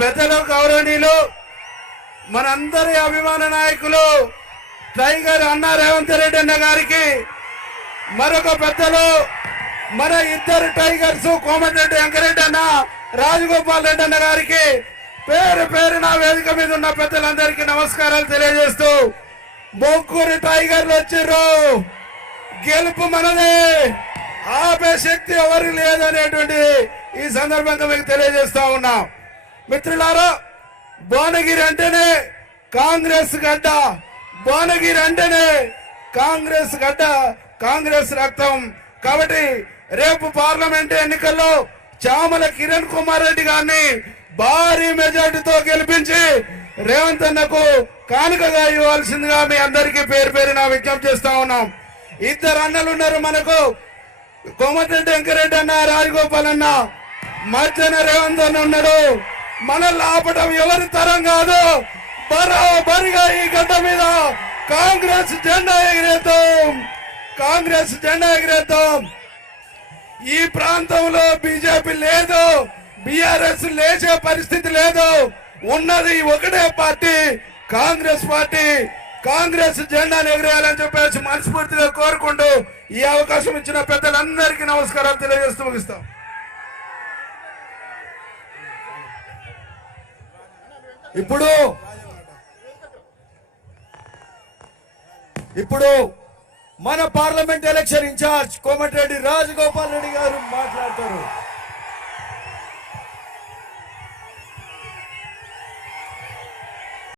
పెద్దలు గౌరవనీయులు మనందరి అభిమాన నాయకులు టైగర్ అన్న రేవంత్ రెడ్డి అన్న గారికి, మరొక పెద్దలు మన ఇద్దరు టైగర్స్ కోమటిరెడ్డి వెంకరెడ్డి అన్న, రాజగోపాల్ రెడ్డి అన్న గారికి పేరు పేరు నా వేదిక మీద ఉన్న పెద్దలందరికీ నమస్కారాలు తెలియజేస్తూ, బొక్కూరు టైగర్లు వచ్చిర్రు, గెలుపు మనదే, ఆపే శక్తి ఎవరు లేదనేటువంటి ఈ సందర్భంగా మీకు తెలియజేస్తా ఉన్నాం. మిత్రులారా, భువనగిరి అంటేనే కాంగ్రెస్ గడ్డ, భువనగిరి అంటేనే కాంగ్రెస్ గడ్డ, కాంగ్రెస్ రక్తం. కాబట్టి రేపు పార్లమెంట్ ఎన్నికల్లో చామల కిరణ్ కుమార్ రెడ్డి గారిని భారీ మెజార్టీతో గెలిపించి రేవంత్ అన్నకు కానుకగా ఇవ్వాల్సిందిగా మీ అందరికీ పేరు పేరున విజ్ఞప్తి చేస్తా ఉన్నాం. ఇద్దరు అన్నలు ఉన్నారు మనకు, కోమటిరెడ్డి వెంకరెడ్డి అన్న, రాజగోపాల్ అన్న, మధ్యన రేవంత్ అన్న ఉన్నాడు. మనల్ని ఆపటం ఎవరి తరం కాదు. బరాబరిగా ఈ గడ్డ మీద కాంగ్రెస్ జెండా ఎగిరేద్దాం, కాంగ్రెస్ జెండా ఎగిరేద్దాం. ఈ ప్రాంతంలో బీజేపీ లేదు, బీఆర్ఎస్ లేచే పరిస్థితి లేదు. ఉన్నది ఒకటే పార్టీ, కాంగ్రెస్ పార్టీ. కాంగ్రెస్ జెండాను ఎగిరేయాలని చెప్పేసి మనస్ఫూర్తిగా కోరుకుంటూ ఈ అవకాశం ఇచ్చిన పెద్దలందరికీ నమస్కారాలు తెలియజేస్తూ ముగిస్తాం. ఇప్పుడు మన parliament election incharge Komatireddy Rajagopal Reddy garu మాట్లాడతారు.